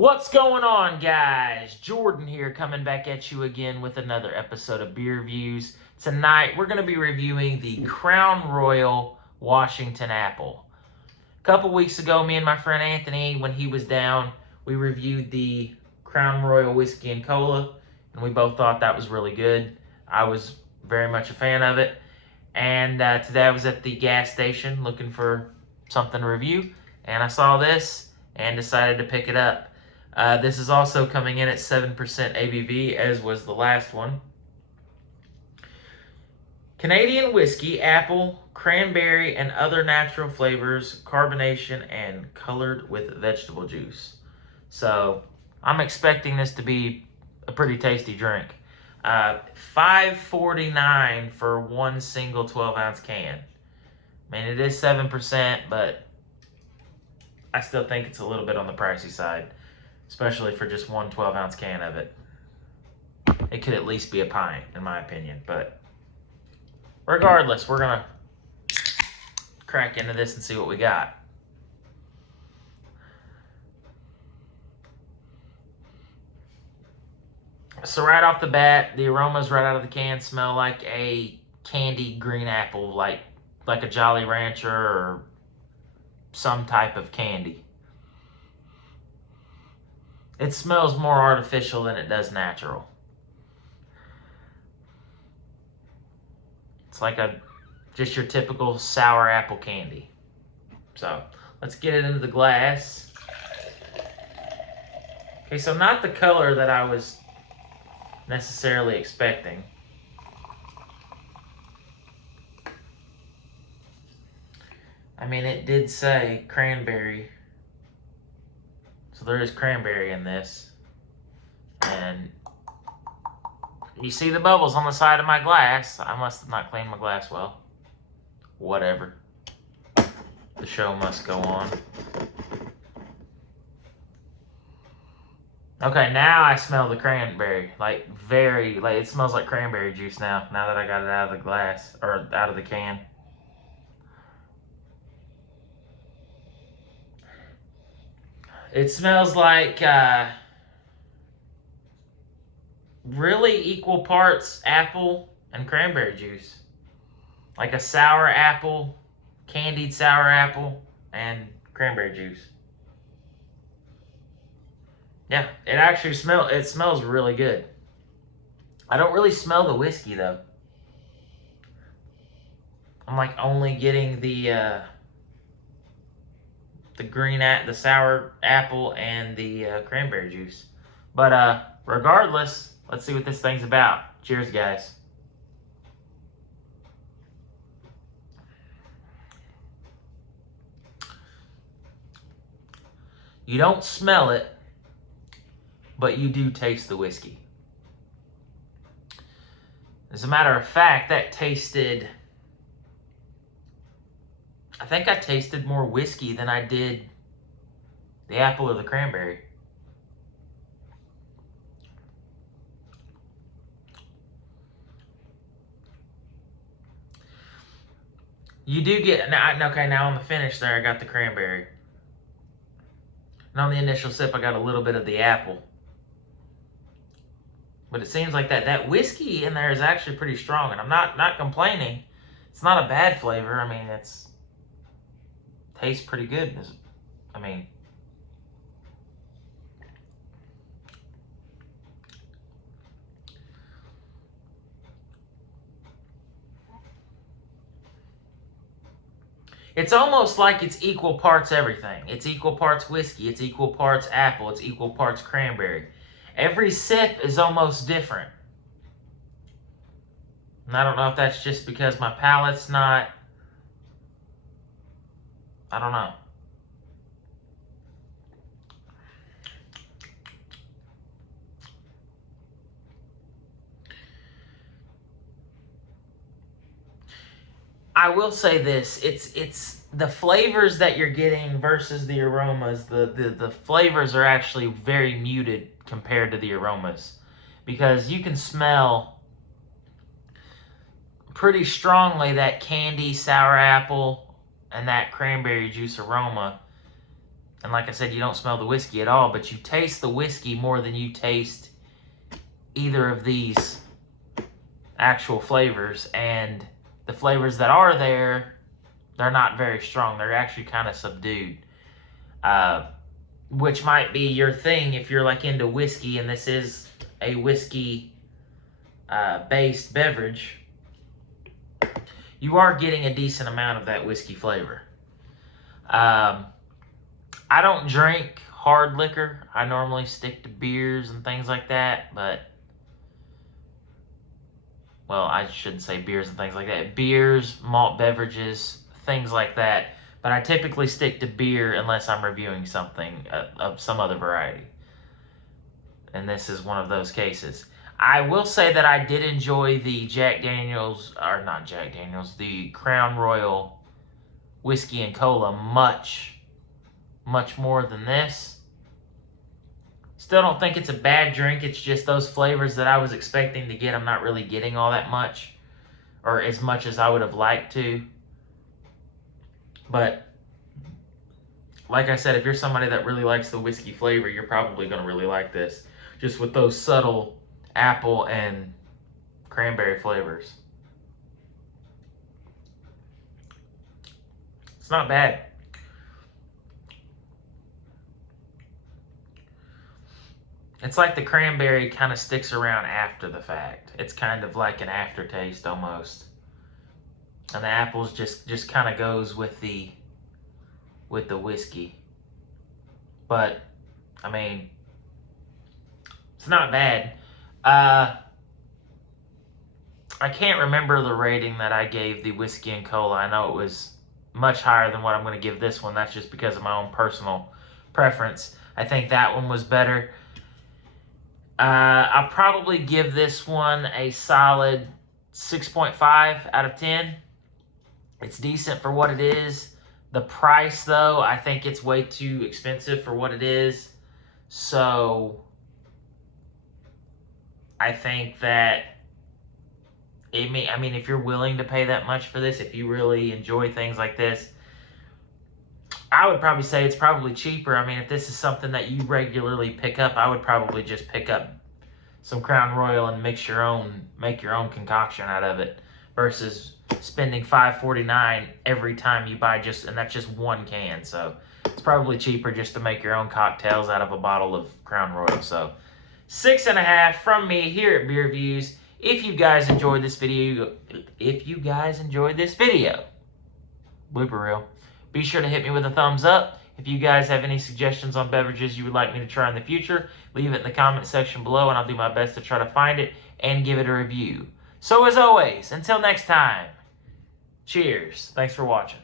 What's going on, guys? Jordan here, coming back at you again with another episode of Beer Reviews. Tonight, we're going to be reviewing the Crown Royal Washington Apple. A couple weeks ago, me and my friend Anthony, when he was down, we reviewed the Crown Royal Whiskey and Cola, and we both thought that was really good. I was very much a fan of it. And today I was at the gas station looking for something to review, and I saw this and decided to pick it up. This is also coming in at 7% ABV, as was the last one. Canadian whiskey, apple, cranberry, and other natural flavors, carbonation, and colored with vegetable juice. So I'm expecting this to be a pretty tasty drink. $5.49 for one single 12-ounce can. I mean, it is 7%, but I still think it's a little bit on the pricey side, especially for just one 12-ounce can of it. It could at least be a pint, in my opinion. But regardless, we're going to crack into this and see what we got. So right off the bat, the aromas right out of the can smell like a candied green apple, like a Jolly Rancher or some type of candy. It smells more artificial than it does natural. It's like just your typical sour apple candy. So let's get it into the glass. Okay, so not the color that I was necessarily expecting. I mean, it did say cranberry. So there is cranberry in this. And you see the bubbles on the side of my glass. I must have not cleaned my glass well. Whatever. The show must go on. Okay, now I smell the cranberry. It smells like cranberry juice now that I got it out of the glass, or out of the can. It smells like really equal parts apple and cranberry juice. Like a sour apple, candied sour apple, and cranberry juice. Yeah, it smells really good. I don't really smell the whiskey though. I'm like only getting the sour apple and the cranberry juice. But regardless, let's see what this thing's about. Cheers, guys. You don't smell it, but you do taste the whiskey. As a matter of fact, I think I tasted more whiskey than I did the apple or the cranberry. You do get, now on the finish there, I got the cranberry. And on the initial sip, I got a little bit of the apple. But it seems like that whiskey in there is actually pretty strong, and I'm not complaining. It's not a bad flavor. I mean, tastes pretty good. It's almost like it's equal parts everything. It's equal parts whiskey, it's equal parts apple, it's equal parts cranberry. Every sip is almost different. And I don't know if that's just because my palate's not, I don't know. I will say this, it's the flavors that you're getting versus the aromas. The flavors are actually very muted compared to the aromas, because you can smell pretty strongly that candy, sour apple, and that cranberry juice aroma. And like I said, you don't smell the whiskey at all, but you taste the whiskey more than you taste either of these actual flavors. And the flavors that are there, they're not very strong. They're actually kind of subdued. Which might be your thing if you're like into whiskey and this is a whiskey based beverage. You are getting a decent amount of that whiskey flavor. I don't drink hard liquor. I normally stick to beers and things like that, but, well, I shouldn't say beers and things like that. Beers, malt beverages, things like that. But I typically stick to beer unless I'm reviewing something of some other variety. And this is one of those cases. I will say that I did enjoy the the Crown Royal whiskey and cola much more than this. Still don't think it's a bad drink. It's just those flavors that I was expecting to get, I'm not really getting all that much, or as much as I would have liked to. But like I said, if you're somebody that really likes the whiskey flavor, you're probably going to really like this. Just with those subtle apple and cranberry flavors. It's not bad. It's like the cranberry kind of sticks around after the fact. It's kind of like an aftertaste almost. And the apples just kind of goes with the whiskey. But, I mean, it's not bad. I can't remember the rating that I gave the whiskey and cola. I know it was much higher than what I'm going to give this one. That's just because of my own personal preference. I think that one was better. I'll probably give this one a solid 6.5 out of 10. It's decent for what it is. The price, though, I think it's way too expensive for what it is. So I think that if you're willing to pay that much for this, if you really enjoy things like this, I would probably say it's probably cheaper. I mean, if this is something that you regularly pick up, I would probably just pick up some Crown Royal and make your own concoction out of it, versus spending $5.49 every time you buy and that's just one can. So it's probably cheaper just to make your own cocktails out of a bottle of Crown Royal. So 6.5 from me here at Beer Views. If you guys enjoyed this video, blooper reel, be sure to hit me with a thumbs up. If you guys have any suggestions on beverages you would like me to try in the future, leave it in the comment section below, and I'll do my best to try to find it and give it a review. So as always, until next time, cheers. Thanks for watching.